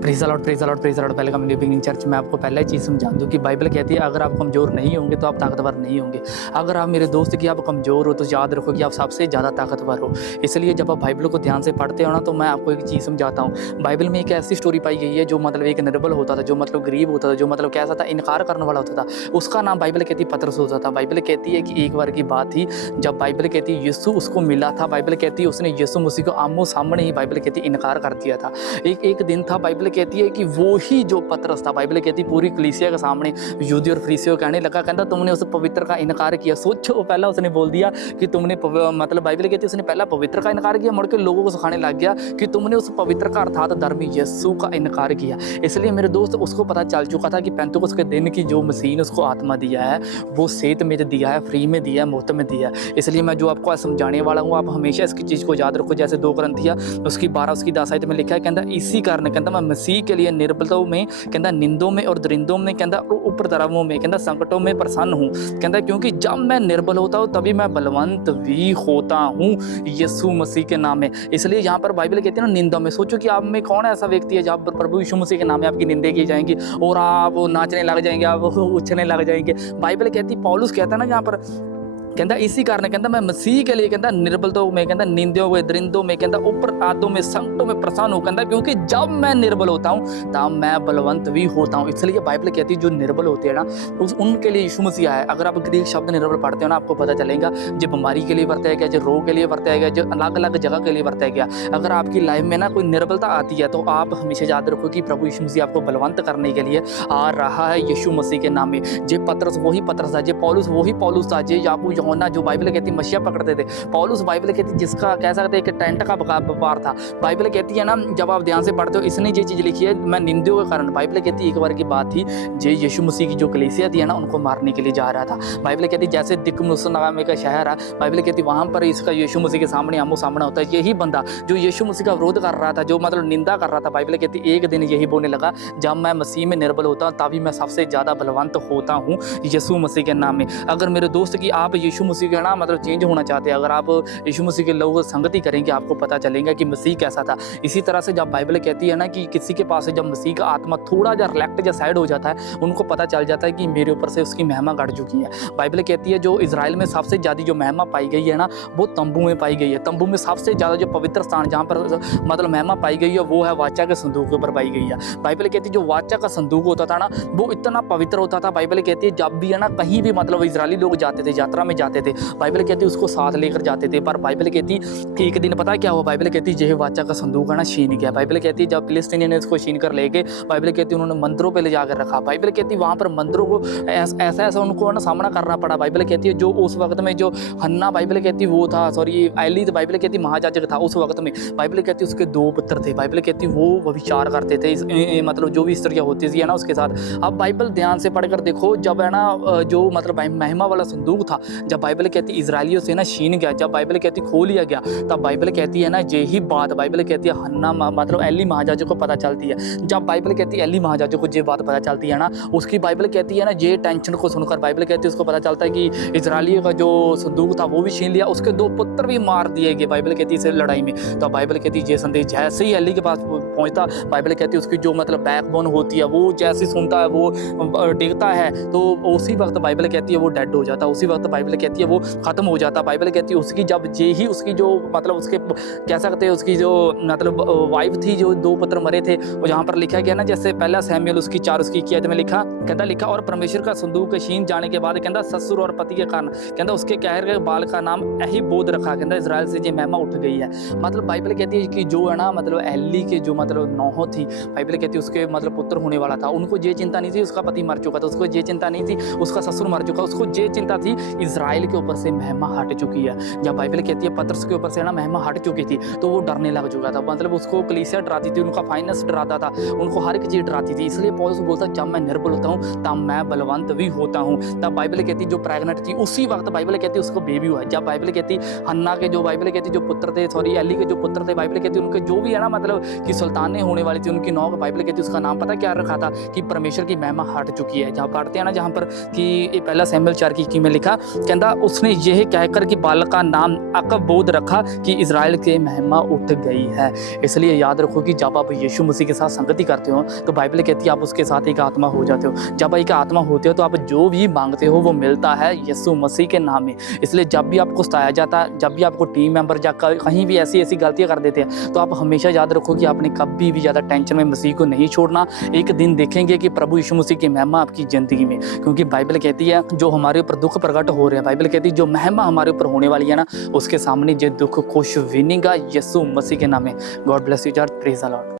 Praise the Lord, praise the Lord, praise the Lord. Welcome new beginning church. मैं आपको पहले चीज़ समझा दूँ कि बाइबल कहती है अगर आप कमज़ोर नहीं होंगे तो आप ताकतवर नहीं होंगे। अगर आप मेरे दोस्त कि आप कमज़ोर हो तो याद रखो कि आप सबसे ज़्यादा ताकतवर हो। इसलिए जब आप बाइबल को ध्यान से पढ़ते हो ना तो मैं आपको एक चीज़ समझाता हूँ। बाइबल में एक ऐसी स्टोरी पाई गई है जो मतलब एक निर्बल होता था, जो मतलब गरीब होता था, जो मतलब कैसा था, इनकार करने वाला होता था। उसका नाम बाइबल कहती है पतरस होता था। बाइबल कहती है कि एक बार की बात थी जब बाइबल कहती है यीशु उसको मिला था। बाइबल कहती है उसने यीशु मसीह को आमो सामने ही बाइबल कहती है इनकार कर दिया था। एक दिन था, बाइबल कहती है कि वो ही जो पतरस था, बाइबल कहती है पूरी कलीसिया के सामने यहूदी और फरीसियों को कहने लगा, कहता तुमने उस पवित्र का इनकार किया। सोचो, पहला उसने बोल दिया कि तुमने मतलब बाइबल कहती है उसने पहला पवित्र का इनकार किया, मुड़ के लोगों को सिखाने लग गया कि तुमने उस पवित्र का अर्थात धर्मी यीशु का इनकार किया। इसलिए मेरे दोस्त उसको पता चल चुका था कि पेंतुकोस के दिन की जो मसीह ने उसको आत्मा दिया है वो सेहत में दिया है, फ्री में दिया है, मुफ्त में दिया है। इसलिए मैं जो आपको आज समझाने वाला हूँ आप हमेशा इसकी चीज़ को याद रखो। जैसे 2 कुरिन्थियों उसकी 12 उसकी 10 आयत में लिखा है, कहता इसी कारण कहता मैं मसीह के लिए निर्बलताओं में, कहता निंदों में और दरिंदों में, कहता उपद्रवों में, कहता संकटों में प्रसन्न हूँ। कहता क्योंकि जब मैं निर्बल होता हूँ तभी मैं बलवंत भी होता हूँ यीशु मसीह के नाम में। इसलिए यहाँ पर बाइबल कहती है ना निंदा में। सोचो कि आप में कौन ऐसा व्यक्ति है जहाँ पर प्रभु यीशु मसीह के नाम में आपकी निंदे की जाएंगी और आप नाचने लग जाएंगे, आप उछलने लग जाएंगे। बाइबल कहती, पौलुस कहता ना यहाँ पर, कहता इसी कारण कहता मैं मसीह के लिए कहता निर्बलताओं में, कहता निंदों में, दरिंदों में, कहता उपद्रवों में, संकटों में प्रसन्न हूँ। कहता क्योंकि जब मैं निर्बल होता हूँ तब मैं बलवंत भी होता हूँ। इसलिए बाइबल कहती है जो निर्बल होते हैं ना उनके लिए यीशु मसीह आया। अगर आप ग्रीक शब्द निर्बल पढ़ते हो ना आपको पता चलेगा जो बीमारी के लिए बरताया गया, जो रोग के लिए बरताया गया, जो अलग अलग जगह के लिए बरताया गया। अगर आपकी लाइफ में ना कोई निर्बलता आती है तो आप हमेशा याद रखो कि प्रभु यीशु मसीह आपको बलवंत करने के लिए आ रहा है यीशु मसीह के नाम में। जे पतरस वही पतरस था, जे पौलुस वही पौलुस था, जे याकूब यूहन्ना जो बाइबल कहती मसीहा पकड़ते थे। पौलुस बाइबल कहती जिसका कह सकते हैं कि टेंट का व्यापार था। बाइबल कहती है ना जब आप ध्यान से पढ़ते हो इसने ये चीज़ लिखी है मैं निंदों के कारण। बाइबल कहती है एक बार की बात थी जे यीशु मसीह की जो कलीसिया थी ना उनको मारने के लिए जा रहा था। बाइबल कहती जैसे दिकमुस नाम एक शहर है, बाइबल कहती वहाँ पर इसका यीशु मसीह के सामने आमो सामना होता है। यही बंदा जो यीशु मसीह का विरोध कर रहा था, जो मतलब निंदा कर रहा था, बाइबल कहती एक दिन यही बोलने लगा जब मैं मसीह में निर्बल होता हूँ तभी मैं सबसे ज़्यादा बलवंत होता हूँ यीशु मसीह के नाम में। अगर मेरे दोस्त की आप यीशु मसीह का ना मतलब चेंज होना चाहते हैं, अगर आप यीशु मसीह के लोगों संगति करेंगे आपको पता चलेगा कि मसीह कैसा था। इसी तरह से जब बाइबल कहती है ना कि किसी के पास जब मसीह का आत्मा थोड़ा जा रिलैक्ट या साइड हो जाता है उनको पता चल जाता है कि मेरे ऊपर से उसकी महिमा घट चुकी है। बाइबल कहती है जो इजराइल में सबसे ज़्यादा जो महिमा पाई गई है ना वो तंबू में पाई गई है। तंबू में सबसे ज़्यादा जो पवित्र स्थान जहाँ पर मतलब महिमा पाई गई है वो है वाचा के संदूक के ऊपर पाई गई है। बाइबल कहती है जो वाचा का संदूक होता था ना वो इतना पवित्र होता था। बाइबल कहती है जब भी है ना कहीं भी मतलब इजरायली लोग जाते थे, यात्रा में जाते थे, बाइबल कहती है उसको साथ लेकर जाते थे। पर बाइबल कहती एक दिन पता है क्या हुआ, बाइबल कहती यह वाचा का संदूक है ना छीन गया। बाइबल कहती जब फिलिस्तीनी ने इसको छीन कर ले गए, बाइबल कहती उन्होंने मंदिरों पे ले जाकर रखा। बाइबल कहती वहाँ पर मंदिरों को ऐसा उनको ना सामना करना पड़ा। बाइबल कहती है जो उस वक्त में जो हन्ना बाइबल कहती वो था, सॉरी एली तो बाइबल कहती महायाजक था उस वक्त में। बाइबल कहती उसके 2 पुत्र थे। बाइबल कहती वो विचार करते थे मतलब जो भी स्त्रियाँ होती थी है ना उसके साथ। अब बाइबल ध्यान से पढ़कर देखो जब है ना जो मतलब महिमा वाला संदूक था जब बाइबल कहती इजराइलियों से ना छीन गया, जब बाइबल कहती खो लिया गया तब बाइबल कहती है ना यही बात बाइबल कहती है हन्ना मतलब एली महायाजक को पता चलती है। जब बाइबल कहती है एली महायाजक को ये बात पता चलती है ना उसकी बाइबल कहती है ना ये टेंशन को सुनकर बाइबल कहती है उसको पता चलता है कि इजराइलियों का जो संदूक था वो भी छीन लिया, उसके 2 पुत्र भी मार दिए गए बाइबल कहती है इस लड़ाई में। तो बाइबल कहती है ये संदेश जैसे ही एली के पास पहुंचता बाइबल कहती है उसकी जो मतलब बैकबोन होती है वो जैसे सुनता है वो डिगता है तो उसी वक्त बाइबल कहती है वो डेड हो जाता, उसी वक्त बाइबल कहती है वो खत्म हो जाता। बाइबल कहती है उसकी जब ये ही उसकी जो मतलब उसके कह सकते हैं उसकी जो मतलब वाइफ थी जो 2 पुत्र मरे थे वो यहाँ पर लिखा गया ना जैसे पहला सैमुएल उसकी 4 उसकी किया में लिखा कहता लिखा और परमेश्वर का संदूक छीन जाने के बाद कहता ससुर और पति के कारण कहता उसके कहर के बाल का नाम एहीबोद रखा। कहता इजराइल से ये महिमा उठ गई है। मतलब बाइबल कहती है कि जो है ना मतलब एली के जो मतलब नौह थी बाइबल कहती है उसके मतलब पुत्र होने वाला था, उनको ये चिंता नहीं थी उसका पति मर चुका था, उसको ये चिंता नहीं थी उसका ससुर मर चुका, उसको ये चिंता थी इजराइल के ऊपर से महिमा हट चुकी है। जब बाइबल कहती है पतरस के ऊपर से ना महिमा हट चुकी थी तो वो डरने लग चुका था, मतलब उसको कलीसिया डराती थी, उनका फाइनेंस डराता था, उनको हर एक चीज़ डराती थी। इसलिए पौलुस बोलता जब मैं निर्बल होता हूँ तब मैं बलवंत भी होता हूँ। तब बाइबल कहती जो प्रेग्नेंट थी उसी वक्त बाइबल कहती उसको बेबी हुआ। जब बाइबल कहती हन्ना के जो बाइबल कहती जो पुत्र थे, सॉरी एली के जो पुत्र थे, बाइबल कहती उनके जो भी है ना मतलब कि सुल्तानें होने वाली थी उनकी नौ बाइबल कहती उसका नाम पता क्या रखा था कि परमेश्वर की महिमा हट चुकी है। जहाँ पढ़ते हैं ना जहाँ पर कि पहला सैमुएल 4 की में लिखा कहता कहता उसने यह कहकर कि बालक का नाम अकबोध रखा कि इज़राइल की महिमा उठ गई है। इसलिए याद रखो कि जब आप यीशु मसीह के साथ संगति करते हो तो बाइबल कहती है आप उसके साथ एक आत्मा हो जाते हो। जब एक आत्मा होते हो तो आप जो भी मांगते हो वो मिलता है यीशु मसीह के नाम में। इसलिए जब भी आपको सताया जाता है, जब भी आपको टीम मेंबर या कहीं भी ऐसी ऐसी गलतियां कर देते हैं, तो आप हमेशा याद रखो कि आपने कभी भी ज़्यादा टेंशन में मसीह को नहीं छोड़ना। एक दिन देखेंगे कि प्रभु यीशु मसीह की महिमा आपकी ज़िंदगी में, क्योंकि बाइबल कहती है जो हमारे ऊपर दुख प्रकट हो रहे हैं, बाइबल कहती है जो महिमा हमारे ऊपर होने वाली है ना, उसके सामने जो दुख कुछ भी नहीं गा यीशु मसीह के नाम में। God bless you church, praise the Lord.